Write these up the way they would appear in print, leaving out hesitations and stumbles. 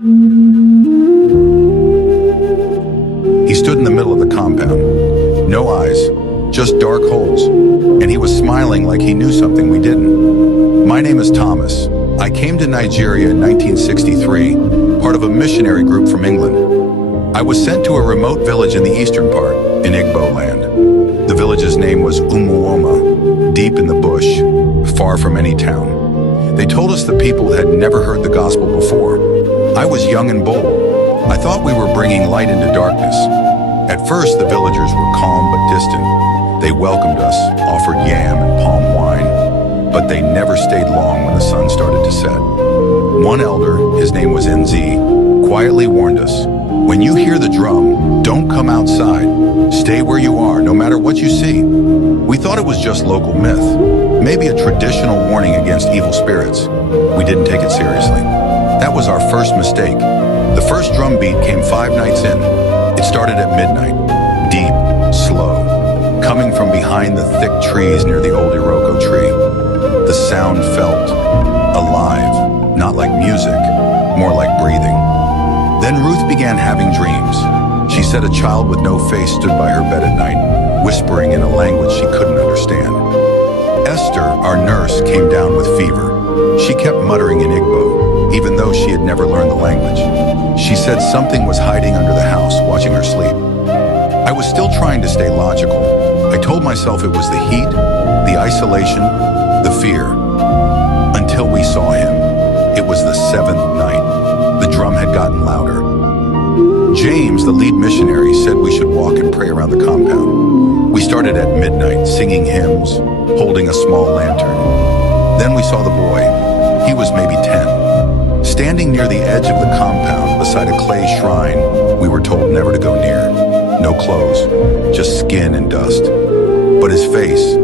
He stood in the middle of the compound. No eyes, just dark holes. And he was smiling like he knew something we didn't. My name is Thomas. I came to Nigeria in 1963, part of a missionary group from England. I was sent to a remote village in the eastern part, in Igboland. The village's name was Umuoma, deep in the bush, far from any town. They told us the people had never heard the gospel before. I was young and bold. I thought we were bringing light into darkness. At first, the villagers were calm but distant. They welcomed us, offered yam and palm wine, but they never stayed long when the sun started to set. One elder, his name was NZ, quietly warned us, "When you hear the drum, don't come outside. Stay where you are, no matter what you see." We thought it was just local myth, maybe a traditional warning against evil spirits. We didn't take it seriously. That was our first mistake. The first drum beat came 5 nights in. It started at midnight, deep, slow, coming from behind the thick trees near the old Iroko tree. The sound felt alive, not like music, more like breathing. Then Ruth began having dreams. She said a child with no face stood by her bed at night, whispering in a language she couldn't understand. Esther, our nurse, came down with fever. She kept muttering in Igbo, even though she had never learned the language. She said something was hiding under the house, watching her sleep. I was still trying to stay logical. I told myself it was the heat, the isolation, the fear. Until we saw him. It was the 7th night. The drum had gotten louder. James, the lead missionary, said we should walk and pray around the compound. We started at midnight, singing hymns, holding a small lantern. Then we saw the boy. He was maybe 10. Standing near the edge of the compound beside a clay shrine we were told never to go near. No clothes, just skin and dust. But his face,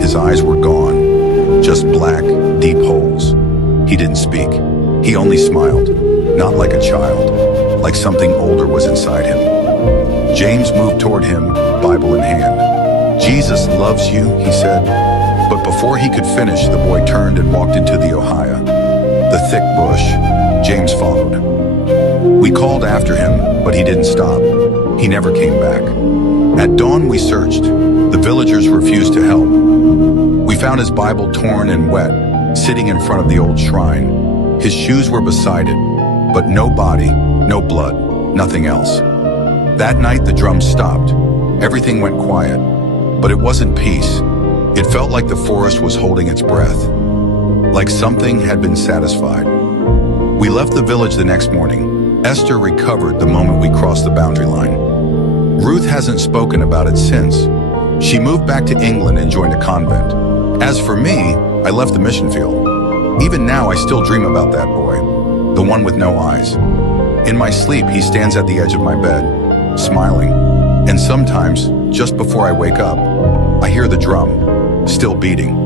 his eyes were gone. Just black, deep holes. He didn't speak. He only smiled, not like a child, like something older was inside him. James moved toward him, Bible in hand. "Jesus loves you," he said. But before he could finish, the boy turned and walked into the ohia, the thick bush. James followed. We called after him, but he didn't stop. He never came back. At dawn, we searched. The villagers refused to help. We found his Bible torn and wet, sitting in front of the old shrine. His shoes were beside it, but no body, no blood, nothing else. That night, the drums stopped. Everything went quiet, but it wasn't peace. It felt like the forest was holding its breath, like something had been satisfied. We left the village the next morning. Esther recovered the moment we crossed the boundary line. Ruth hasn't spoken about it since. She moved back to England and joined a convent. As for me, I left the mission field. Even now, I still dream about that boy, the one with no eyes. In my sleep, he stands at the edge of my bed, smiling. And sometimes, just before I wake up, I hear the drum, still beating.